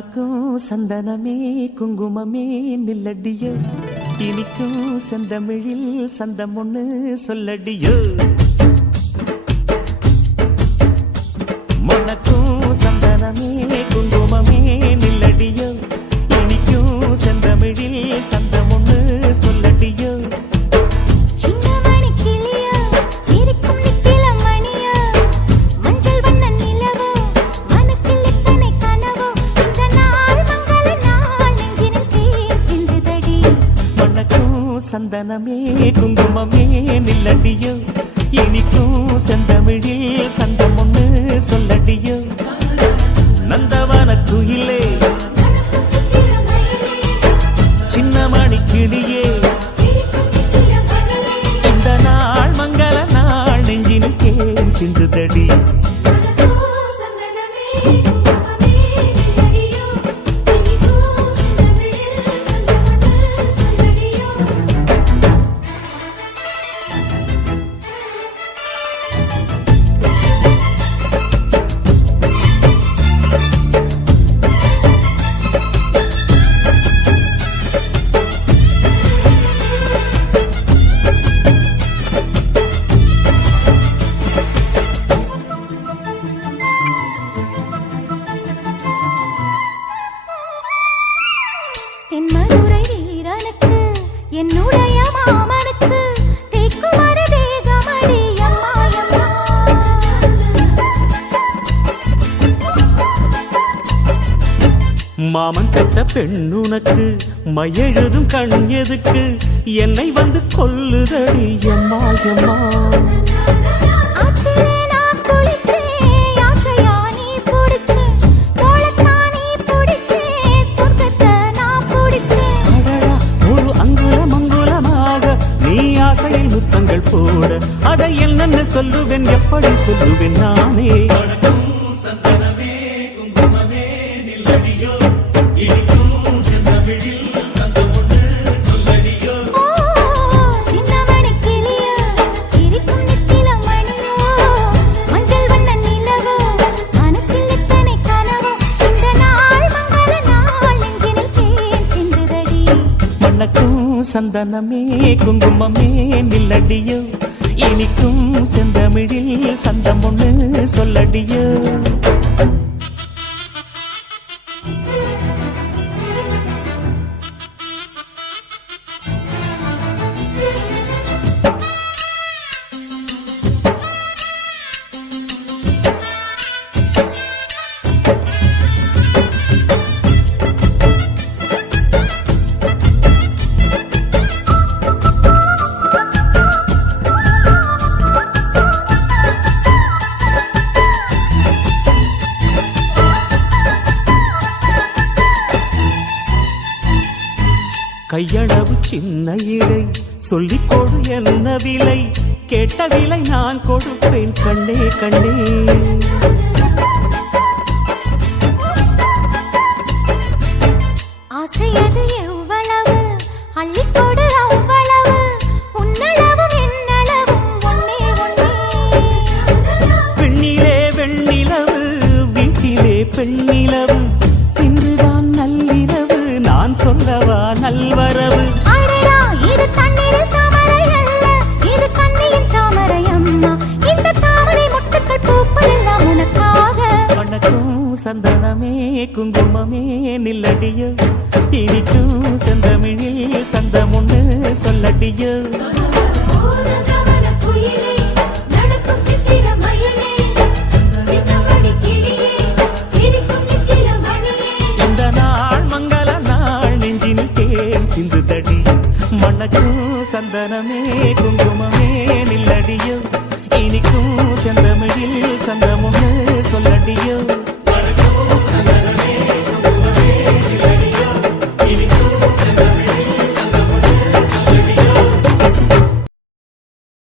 மணக்கும் சந்தனமே குங்குமமே நில்லடியோ, இனிக்கும் செந்தமிழில் சந்தம் ஒண்ணு சொல்லடியோ. மணக்கும் சந்தனமே குங்குமமே நில்லடியோ, இனிக்கும் செந்தமிழில் சந்தம் ஒண்ணு சொல்லடியோ. சந்தனமே குங்குமமே நில்லடியோ, இனிக்கும் செந்தமிழில் சந்தம் ஒண்ணு சொல்லடியோ. நந்தவன குயிலே சின்னமணி கிளியே, இந்த நாள் மங்கள நாள் நெஞ்சினில் தேன் சிந்துதடி. தென்மதுரை வீரனுக்கு என்னுடைய மாமனுக்கு தேக்குமர தேகமடி அம்மா அம்மா. மாமன் பெற்ற பெண்ணுனக்கு மையெழுதும் கண் எதுக்கு, என்னை வந்து கொல்லுதடி அம்மா அம்மா. முத்தங்கள் போட அதை என்னன்னு சொல்லுவேன், எப்படி சொல்லுவேன் நானே. சந்தனமே குங்குமமே நில்லடியோ, இனிக்கும் செந்தமிழில் சந்தம் ஒண்ணு சொல்லடியோ. சின்னமணி கிளியோ சிரிக்கும் நெத்தில மணியோ, மஞ்சள் வண்ண நிலவோ மனசில் எத்தனை கனவோ, இந்த நாள் மங்கள நாள் நெஞ்சினில் தேன் சிந்துதடி. மணக்கும் சந்தனமே குங்குமமே நில்லடியோ, இனிக்கும் செந்தமிழில் சந்தம் ஒண்ணு சொல்லடியோ. கையளவு சின்ன இடை சொல்லிக் கொடு என்ன விலை, கேட்ட விலை நான் கொடுப்பேன் கண்ணே கண்ணே. ஆசையது எவ்வளவு அள்ளிக்கொடு அவ்வளவு, உன்னளவும் என்னளவும் ஒன்னே ஒன்னே. பெண்ணிலே வெண்ணிலவு வீட்டிலே பெண்ணிலவு, இன்றுதான் நள்ளிரவு நான் சொல்லவா நல்வரவு. அடடா இது தண்ணீரில் தாமரை அல்ல, இது கண்ணியின் தாமரை அம்மா. இந்த தாமரை முட்டுக்கள் பூப்பதெல்லாம் உனக்காக. மணக்கும் சந்தனமே குங்குமமே நில்லடியோ, இனிக்கும் செந்தமிழில் சந்தம் ஒண்ணு சொல்லடியோ. இந்த நாள் மங்கள நாள் நெஞ்சினில் தேன் சிந்துதடி. மணக்கும் சந்தனமே குங்குமம்